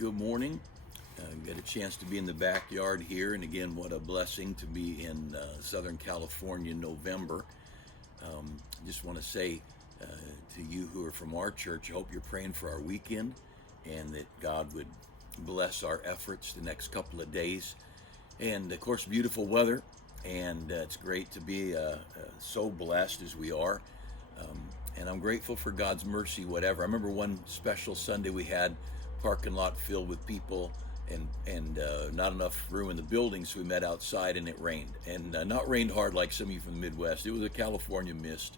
Good morning. Get a chance to be in the backyard here, and again, what a blessing to be in Southern California in November. Just want to say to you who are from our church, I hope you're praying for our weekend and that God would bless our efforts the next couple of days. And of course, beautiful weather, and it's great to be so blessed as we are. And I'm grateful for God's mercy, whatever. I remember one special Sunday we had parking lot filled with people and not enough room in the building, so we met outside and it rained. And not rained hard like some of you from the Midwest. It was a California mist.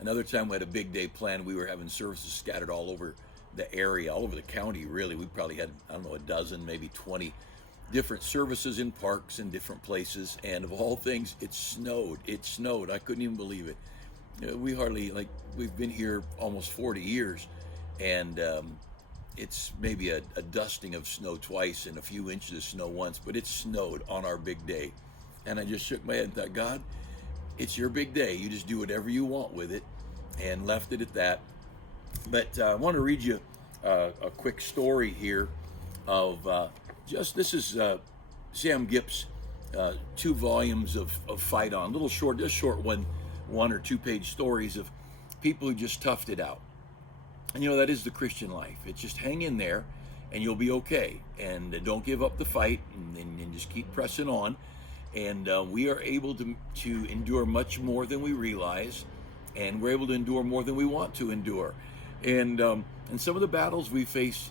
Another time we had a big day planned. We were having services scattered all over the area, all over the county, really. We probably had, I don't know, a dozen, maybe 20 different services in parks and different places. And of all things, it snowed. It snowed. I couldn't even believe it. We hardly, we've been here almost 40 years, and it's maybe a dusting of snow twice and a few inches of snow once, but it snowed on our big day. And I just shook my head and thought, God, it's your big day. You just do whatever you want with it, and left it at that. But I want to read you a quick story here of this is Sam Gipp's 2 volumes of Fight On, little short, just short one or 2 page stories of people who just toughed it out. And that is the Christian life. It's just hang in there and you'll be okay. And don't give up the fight, and just keep pressing on. And we are able to endure much more than we realize, and we're able to endure more than we want to endure. And some of the battles we face,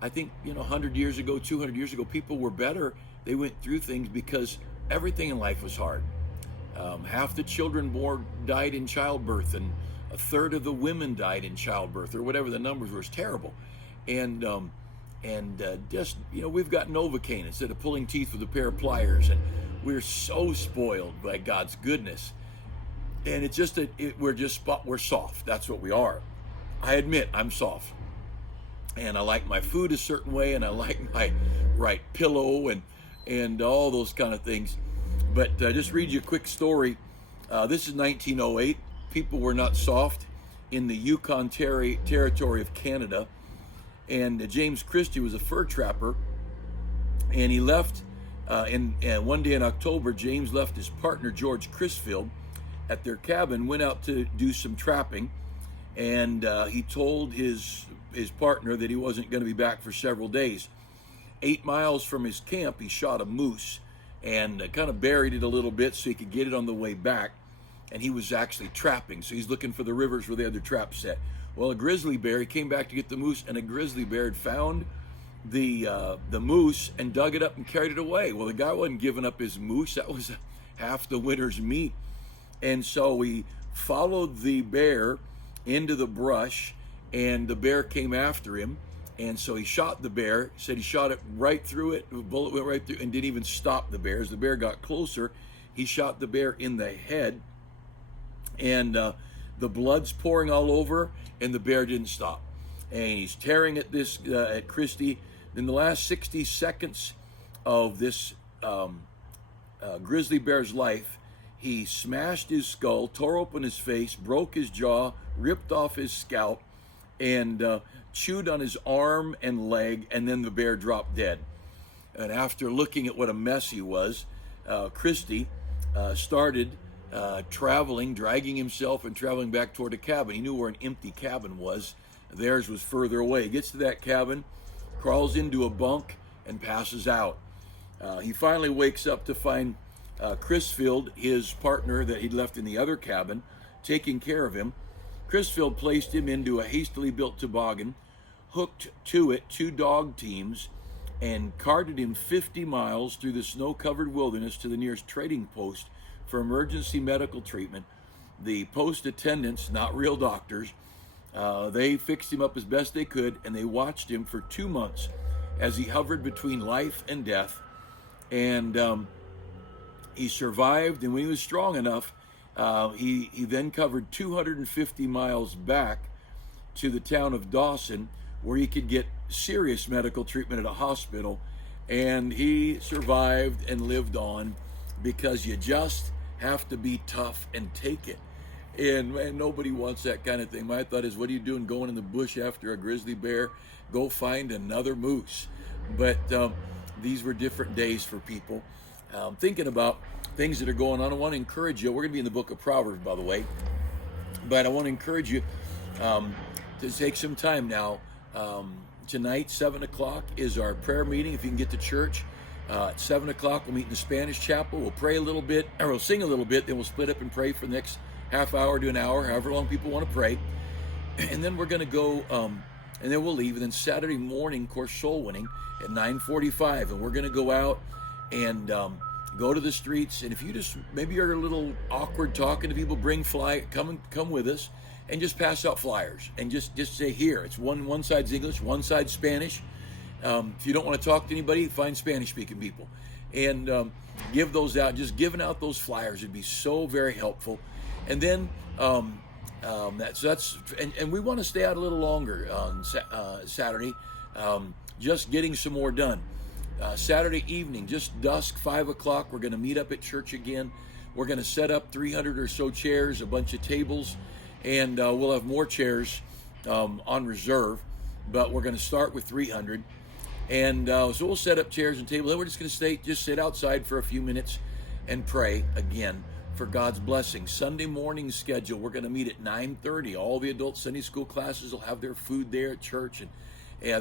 I think, 100 years ago, 200 years ago, people were better. They went through things because everything in life was hard. Half the children born died in childbirth, and a third of the women died in childbirth, or whatever the numbers were. It's terrible. And we've got Novocaine instead of pulling teeth with a pair of pliers, and we're so spoiled by God's goodness. And it's just that we're soft. That's what we are. I admit I'm soft, and I like my food a certain way, and I like my right pillow and all those kind of things. But just read you a quick story. This is 1908. People were not soft in the Yukon territory of Canada. And James Christie was a fur trapper. And he left, and one day in October, James left his partner, George Crisfield, at their cabin, went out to do some trapping. And he told his partner that he wasn't going to be back for several days. 8 miles from his camp, he shot a moose and kind of buried it a little bit so he could get it on the way back. And he was actually trapping, so he's looking for the rivers where they had their trap set. Well, a grizzly bear, he came back to get the moose, and a grizzly bear had found the moose and dug it up and carried it away. Well, the guy wasn't giving up his moose. That was half the winter's meat. And so he followed the bear into the brush, and the bear came after him. And so he shot the bear. He said he shot it right through it. The bullet went right through and didn't even stop the bear. As the bear got closer, he shot the bear in the head. And the blood's pouring all over, and the bear didn't stop. And he's tearing at this at Christie. In the last 60 seconds of this grizzly bear's life, he smashed his skull, tore open his face, broke his jaw, ripped off his scalp, and chewed on his arm and leg, and then the bear dropped dead. And after looking at what a mess he was, Christie started traveling, dragging himself and traveling back toward a cabin. He knew where an empty cabin was. Theirs was further away. He gets to that cabin, crawls into a bunk, and passes out. He finally wakes up to find Crisfield, his partner that he'd left in the other cabin, taking care of him. Crisfield placed him into a hastily built toboggan, hooked to it 2 dog teams, and carted him 50 miles through the snow-covered wilderness to the nearest trading post for emergency medical treatment. The post attendants, not real doctors, they fixed him up as best they could, and they watched him for 2 months as he hovered between life and death. And he survived, and when he was strong enough, he then covered 250 miles back to the town of Dawson, where he could get serious medical treatment at a hospital. And he survived and lived on, because you just have to be tough and take it. And nobody wants that kind of thing. My thought is, what are you doing going in the bush after a grizzly bear? go find another moose. But these were different days for people. Thinking about things that are going on, I want to encourage you. We're going to be in the book of Proverbs, by the way. But I want to encourage you to take some time now. Tonight, 7 o'clock, is our prayer meeting. If you can get to church, at 7 o'clock, we'll meet in the Spanish chapel. We'll pray a little bit, or we'll sing a little bit. Then we'll split up and pray for the next half hour to an hour, however long people want to pray. And then we're going to go, and then we'll leave. And then Saturday morning, of course, soul winning at 9:45. And we're going to go out and go to the streets. And if you just, maybe you're a little awkward talking to people, come with us and just pass out flyers. And just say, here, it's one side's English, one side's Spanish. If you don't want to talk to anybody, find Spanish-speaking people. And give those out. Just giving out those flyers would be so very helpful. And then and we want to stay out a little longer on Saturday, just getting some more done. Saturday evening, just dusk, 5 o'clock, we're going to meet up at church again. We're going to set up 300 or so chairs, a bunch of tables, and we'll have more chairs on reserve, but we're going to start with 300. And so we'll set up chairs and tables. Then we're just going to sit outside for a few minutes and pray again for God's blessing. Sunday morning schedule, we're going to meet at 9:30. All the adult Sunday school classes will have their food there at church, and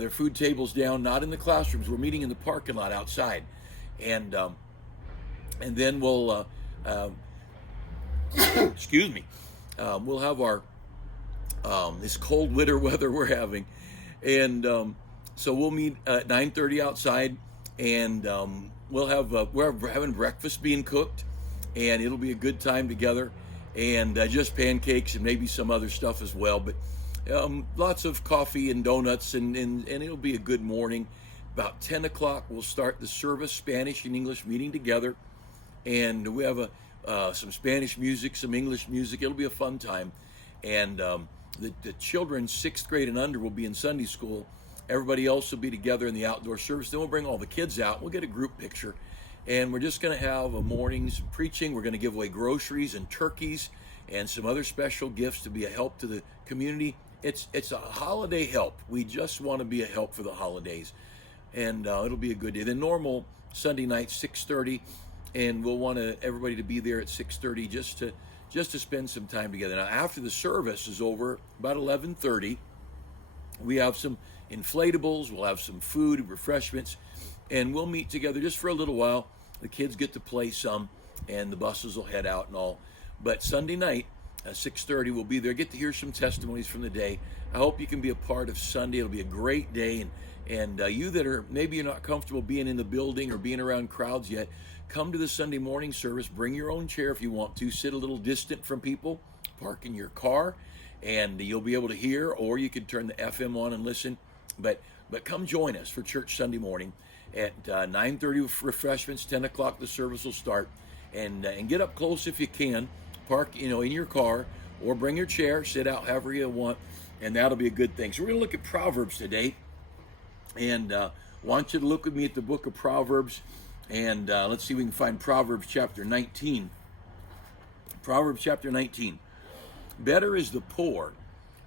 their food tables down, not in the classrooms. We're meeting in the parking lot outside. And then we'll, excuse me, we'll have our, this cold winter weather we're having. And so we'll meet at 9:30 outside, and we're having breakfast being cooked, and it'll be a good time together, and just pancakes and maybe some other stuff as well. But lots of coffee and donuts, and it'll be a good morning. About 10 o'clock, we'll start the service, Spanish and English meeting together, and we have some Spanish music, some English music. It'll be a fun time. And the children, 6th grade and under, will be in Sunday school. Everybody else will be together in the outdoor service. Then we'll bring all the kids out. We'll get a group picture. And we're just going to have a morning's preaching. We're going to give away groceries and turkeys and some other special gifts to be a help to the community. It's a holiday help. We just want to be a help for the holidays. And it'll be a good day. The normal Sunday night, 6:30, and we'll want everybody to be there at 6:30 just to spend some time together. Now, after the service is over, about 11:30, we have some inflatables. We'll have some food, refreshments, and we'll meet together just for a little while. The kids get to play some, and the buses will head out and all. But Sunday night, 6:30, we'll be there. Get to hear some testimonies from the day. I hope you can be a part of Sunday. It'll be a great day. And you that are, maybe you're not comfortable being in the building or being around crowds yet, come to the Sunday morning service. Bring your own chair if you want to. Sit a little distant from people. Park in your car, and you'll be able to hear, or you could turn the FM on and listen. But come join us for church Sunday morning at 9:30 with refreshments. 10 o'clock the service will start, and get up close if you can. Park in your car, or bring your chair. Sit out however you want, and that'll be a good thing. So we're going to look at Proverbs today, and want you to look with me at the book of Proverbs, and let's see if we can find Proverbs chapter 19. Proverbs chapter 19. Better is the poor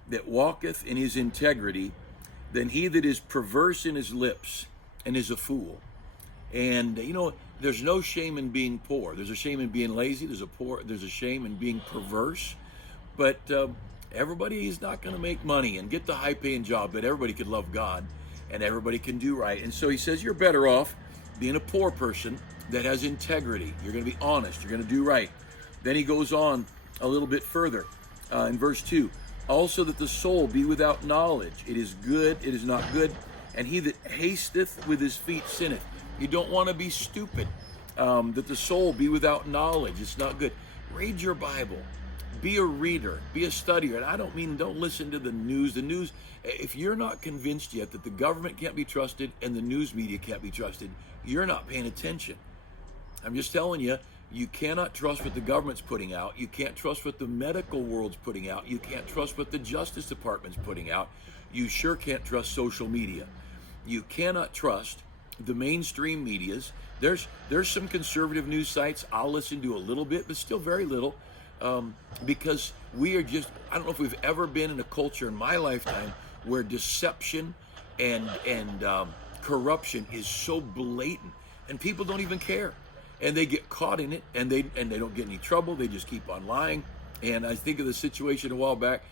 that walketh in his integrity than he that is perverse in his lips and is a fool. And there's no shame in being poor. There's a shame in being lazy. There's a shame in being perverse. But everybody is not going to make money and get the high-paying job, but everybody can love God and everybody can do right. And so he says you're better off being a poor person that has integrity. You're going to be honest. You're going to do right. Then he goes on a little bit further in verse 2. Also that the soul be without knowledge. It is good, it is not good. And he that hasteth with his feet sinneth. You don't want to be stupid. That the soul be without knowledge. It's not good. Read your Bible. Be a reader. Be a studier. And I don't mean don't listen to the news. The news, if you're not convinced yet that the government can't be trusted and the news media can't be trusted, you're not paying attention. I'm just telling you, you cannot trust what the government's putting out. You can't trust what the medical world's putting out. You can't trust what the Justice Department's putting out. You sure can't trust social media. You cannot trust the mainstream medias. There's some conservative news sites I'll listen to a little bit, but still very little, because we are just, I don't know if we've ever been in a culture in my lifetime where deception and corruption is so blatant, and people don't even care, and they get caught in it, and they don't get any trouble. They just keep on lying. And I think of the situation a while back.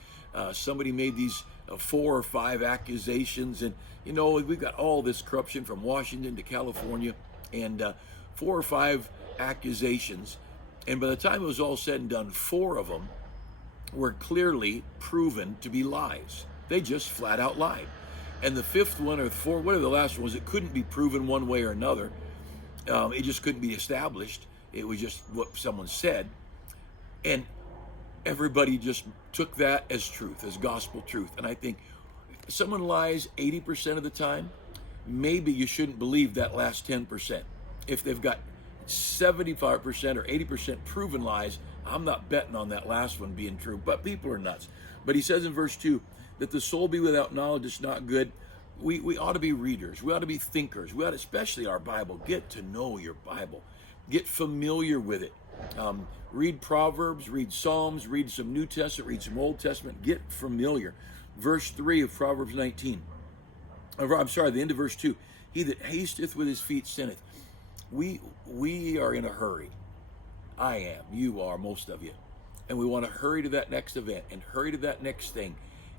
Somebody made these 4 or 5 accusations, and we've got all this corruption from Washington to California, and 4 or 5 accusations, and by the time it was all said and done, 4 of them were clearly proven to be lies. They just flat out lied. And the 5th one, or the 4th, whatever the last one was, it couldn't be proven one way or another. It just couldn't be established. It was just what someone said. And everybody just took that as truth, as gospel truth. And I think someone lies 80% of the time, maybe you shouldn't believe that last 10%. If they've got 75% or 80% proven lies, I'm not betting on that last one being true. But people are nuts. But he says in verse 2, that the soul be without knowledge is not good. We ought to be readers. We ought to be thinkers. We ought to, especially our Bible, get to know your Bible. Get familiar with it. Read Proverbs, read Psalms, read some New Testament, read some Old Testament. Get familiar. Verse 3 of Proverbs 19. The end of verse 2. He that hasteth with his feet sinneth. We are in a hurry. I am. You are, most of you. And we want to hurry to that next event and hurry to that next thing.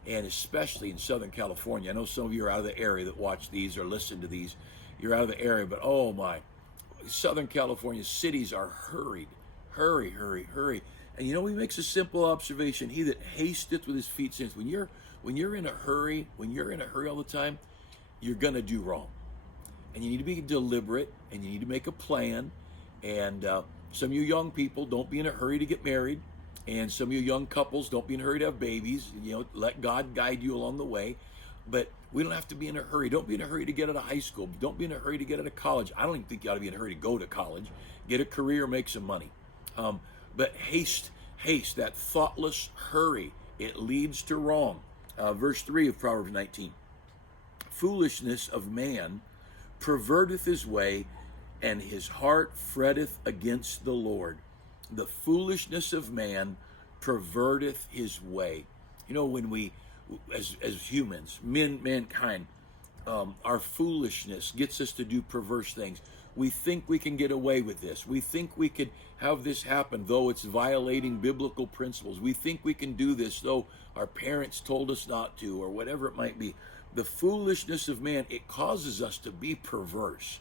And especially in Southern California. I know some of you are out of the area that watch these or listen to these. You're out of the area, but oh my. Southern California cities are hurried. Hurry, hurry, hurry. And he makes a simple observation. He that hasteth with his feet sinneth. When you're in a hurry, all the time, you're going to do wrong. And you need to be deliberate, and you need to make a plan. And some of you young people, don't be in a hurry to get married. And some of you young couples, don't be in a hurry to have babies. Let God guide you along the way. But we don't have to be in a hurry. Don't be in a hurry to get out of high school. Don't be in a hurry to get out of college. I don't even think you ought to be in a hurry to go to college. Get a career, make some money. But haste, that thoughtless hurry, it leads to wrong. Verse 3 of Proverbs 19. Foolishness of man perverteth his way, and his heart fretteth against the Lord. The foolishness of man perverteth his way. When we, as humans, mankind, our foolishness gets us to do perverse things. We think we can get away with this. We think we could have this happen, though it's violating biblical principles. We think we can do this, though our parents told us not to, or whatever it might be. The foolishness of man, it causes us to be perverse,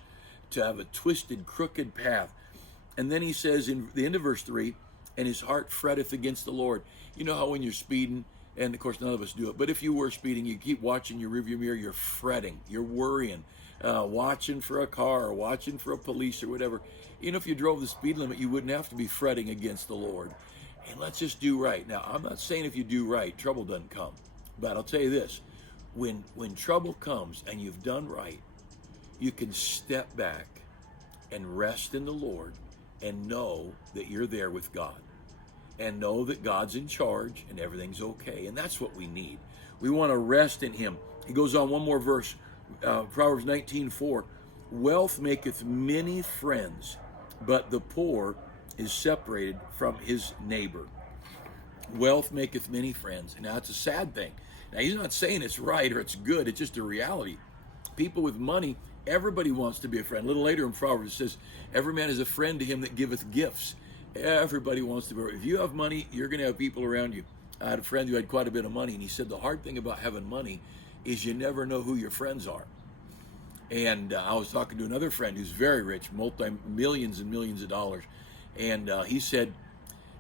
to have a twisted, crooked path. And then he says in the end of verse 3, and his heart fretteth against the Lord. You know how when you're speeding, and of course none of us do it, but if you were speeding, you keep watching your rearview mirror, you're fretting, you're worrying, watching for a car, or watching for a police or whatever. If you drove the speed limit, you wouldn't have to be fretting against the Lord. And let's just do right. Now, I'm not saying if you do right, trouble doesn't come. But I'll tell you this, when trouble comes and you've done right, you can step back and rest in the Lord and know that you're there with God, and know that God's in charge and everything's okay. And that's what we need. We want to rest in him. He goes on one more verse, Proverbs 19:4. Wealth maketh many friends, but the poor is separated from his neighbor. Wealth maketh many friends. And now it's a sad thing. Now he's not saying it's right or it's good. It's just a reality. People with money, everybody wants to be a friend. A little later in Proverbs it says, every man is a friend to him that giveth gifts. Everybody wants to be. If you have money, you're going to have people around you. I had a friend who had quite a bit of money, and he said the hard thing about having money is you never know who your friends are. And I was talking to another friend who's very rich, multi-millions and millions of dollars. And he said,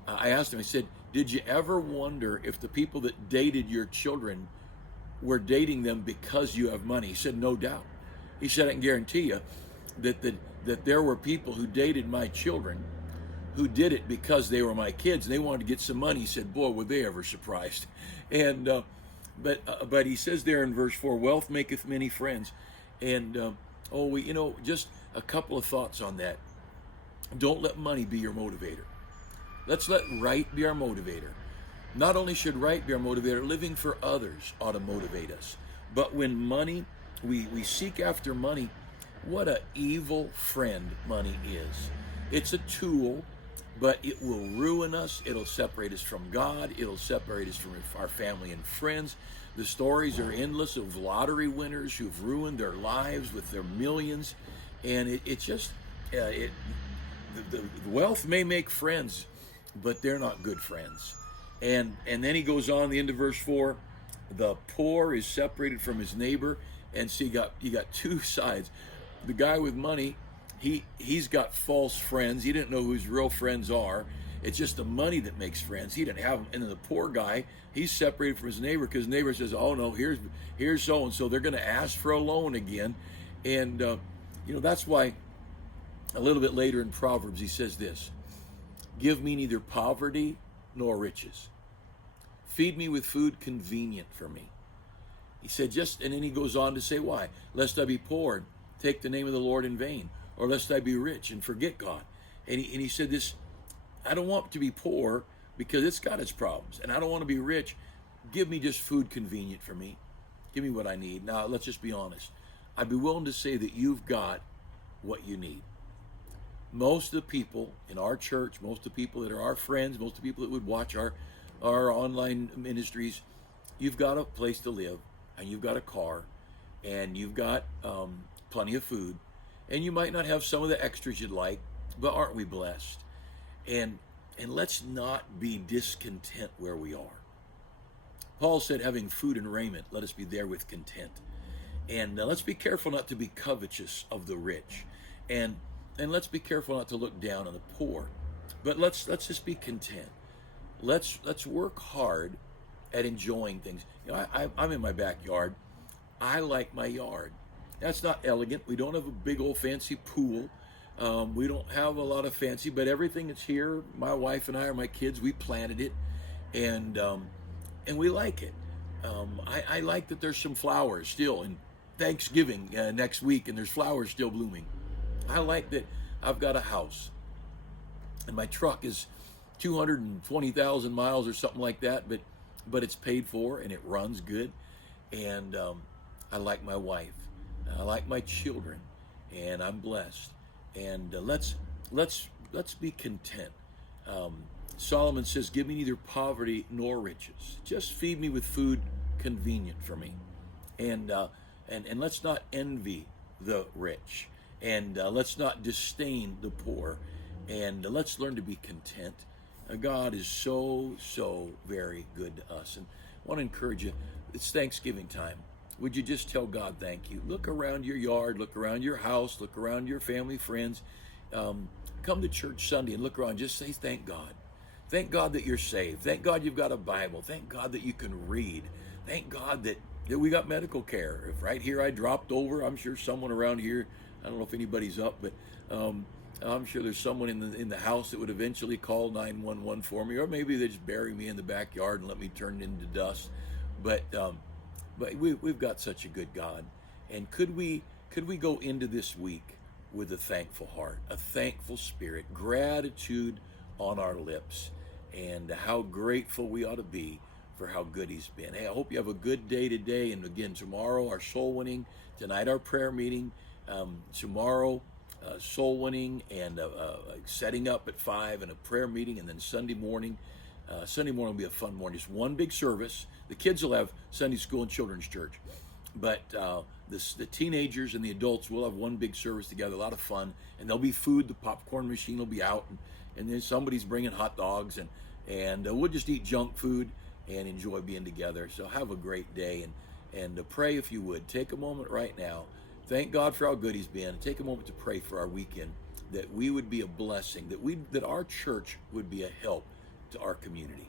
I asked him, I said, did you ever wonder if the people that dated your children were dating them because you have money? He said, no doubt. He said, I can guarantee you that there were people who dated my children who did it because they were my kids and they wanted to get some money. He said, boy, were they ever surprised. And but he says there in verse 4, wealth maketh many friends. And just a couple of thoughts on that. Don't let money be your motivator. Let's let right be our motivator. Not only should right be our motivator, living for others ought to motivate us. But when money, we seek after money, what an evil friend money is. It's a tool, but it will ruin us. It'll separate us from God. It'll separate us from our family and friends. The stories are endless of lottery winners who've ruined their lives with their millions, and it just the wealth may make friends, but they're not good friends. And then he goes on the end of verse 4, the poor is separated from his neighbor. And so you got two sides. The guy with money, he's got false friends. He didn't know who his real friends are. It's just the money that makes friends. He didn't have them. And then the poor guy, he's separated from his neighbor because his neighbor says, oh no, here's so and so. They're going to ask for a loan again. And that's why a little bit later in Proverbs he says this: give me neither poverty nor riches. Feed me with food convenient for me. He said, and then he goes on to say, why? Lest I be poor and take the name of the Lord in vain, or lest I be rich and forget God. And he said this: I don't want to be poor because it's got its problems, and I don't want to be rich. Give me just food convenient for me. Give me what I need. Now, let's just be honest. I'd be willing to say that you've got what you need. Most of the people in our church, most of the people that are our friends, most of the people that would watch our online ministries, you've got a place to live, and you've got a car, and you've got plenty of food, and you might not have some of the extras you'd like, but aren't we blessed? And let's not be discontent where we are. Paul said, having food and raiment, let us be there with content. And let's be careful not to be covetous of the rich. And let's be careful not to look down on the poor. But let's just be content. Let's work hard at enjoying things. I'm in my backyard. I like my yard. That's not elegant. We don't have a big old fancy pool. We don't have a lot of fancy, but everything that's here, my wife and I, or my kids, we planted it, and we like it. I like that there's some flowers still, and Thanksgiving next week, and there's flowers still blooming. I like that I've got a house, and my truck is 220,000 miles or something like that, but it's paid for and it runs good. And I like my wife, I like my children, and I'm blessed. And let's be content. Solomon says, give me neither poverty nor riches. Just feed me with food convenient for me. And let's not envy the rich. And let's not disdain the poor. And let's learn to be content. God is so, so very good to us. And I want to encourage you, it's Thanksgiving time. Would you just tell God thank you? Look around your yard, look around your house, look around your family, friends. Come to church Sunday and look around. Just say thank God. Thank God that you're saved. Thank God you've got a Bible. Thank God that you can read. Thank God that we got medical care. If right here I dropped over, I'm sure someone around here, I don't know if anybody's up, but I'm sure there's someone in the house that would eventually call 911 for me, or maybe they just bury me in the backyard and let me turn into dust. But we've got such a good God, and could we go into this week with a thankful heart, a thankful spirit, gratitude on our lips, and how grateful we ought to be for how good He's been. Hey, I hope you have a good day today, and again tomorrow our soul winning, tonight our prayer meeting, tomorrow soul winning and setting up at 5 and a prayer meeting, and then Sunday morning. Sunday morning will be a fun morning. Just one big service. The kids will have Sunday school and children's church, but the teenagers and the adults will have one big service together. A lot of fun, and there'll be food. The popcorn machine will be out, and then somebody's bringing hot dogs, and we'll just eat junk food and enjoy being together. So have a great day, and pray if you would. Take a moment right now. Thank God for how good He's been. Take a moment to pray for our weekend, that we would be a blessing, that our church would be a help to our community.